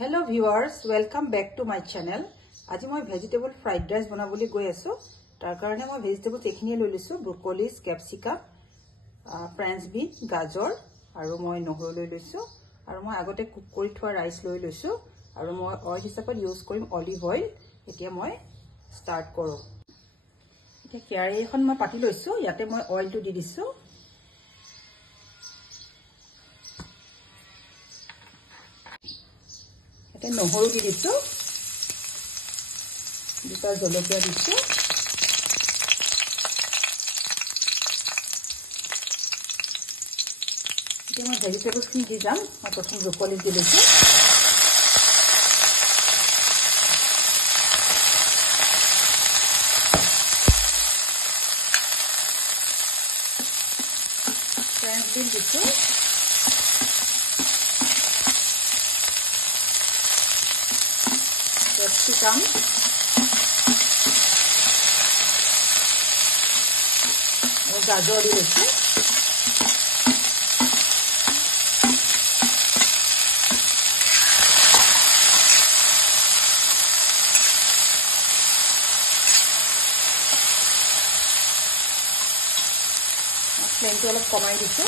Hello viewers, welcome back to my channel. আজি মই vegetable fried rice বনাবলৈ গৈ আছো। তাৰ কাৰণে মই ভেজিটেবলছ এখিনি লৈ লৈছো, ব্ৰকলিছ, ক্যাপসিকাম, ফ্ৰেঞ্চ বিন, গাজৰ আৰু মই নহৰু লৈ লৈছো আৰু মই আগতে কুক কৰি থোৱা ৰাইস লৈ লৈছো আৰু মই অইল হিচাপত ইউজ কৰিম অলিভ অইল। এতিয়া মই স্টাৰ্ট কৰো। এতিয়া কেৰাহী এখন মই পাতি লৈছো, ইয়াতে মই অইলটো দি দিছো। নহৰু দি দিছো, দুটা জলকীয়া দিছো, এতিয়া মই ভেজিটেবলছখিনি দি যাম। মই প্ৰথম ব্ৰকলি দি লৈছো, ফ্ৰেঞ্চ বিন দিছো, ক্যাপসিকাম, গাজৰ দি লৈছো, ফ্লেমটো অলপ কমাই দিছো।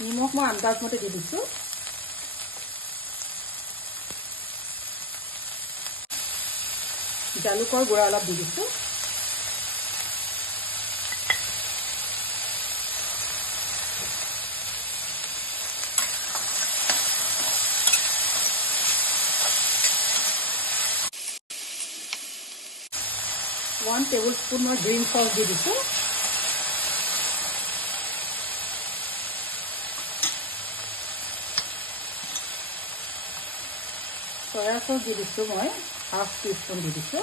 নিমখ মই আন্দাজ মতে দি দিছো। জালুকৰ গুড়া অলপ দি দিছো। ওৱান টেবুল স্পুন মই গ্ৰীণ সল্ট দি দিছো। সয়া সস দি দিছো, মই হাফ টিস্পুন দি দিছো।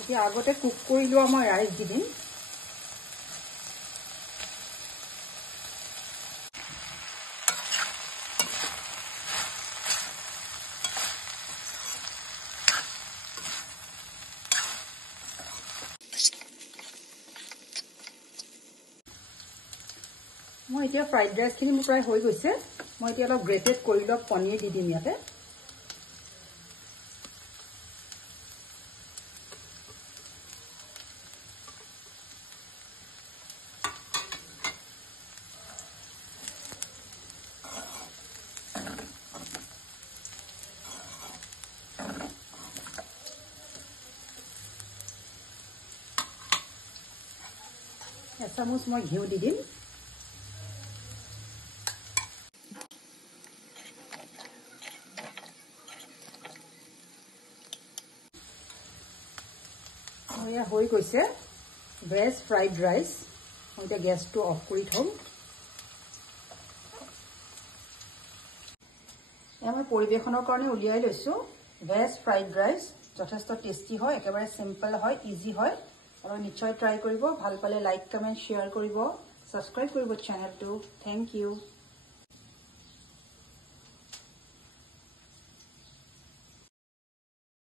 এতিয়া আগতে কুক কৰি লোৱা মই ৰাইচ দি দিম। মই এতিয়া ফ্ৰাইড ৰাইসখিনি মোৰ প্ৰায় হৈ গৈছে। মই এতিয়া অলপ গ্ৰেটেড কৰি লওক পনীৰ দি দিম ইয়াতে। এচামুচ মই ঘিউ দি দিম। এয়া হৈ গৈছে ভেজ ফ্ৰাইড ৰাইচ। মই এতিয়া গেছটো অফ কৰি থম। এয়া মই পৰিৱেশনৰ কাৰণে উলিয়াই লৈছো। ভেজ ফ্ৰাইড ৰাইচ যথেষ্ট টেষ্টি হয়, একেবাৰে চিম্পল হয়, ইজি হয় আৰু নিশ্চয় ট্ৰাই কৰিব। ভাল পালে লাইক, কমেণ্ট, শ্বেয়াৰ কৰিব, ছাবস্ক্ৰাইব কৰিব চেনেলটো। Thank U.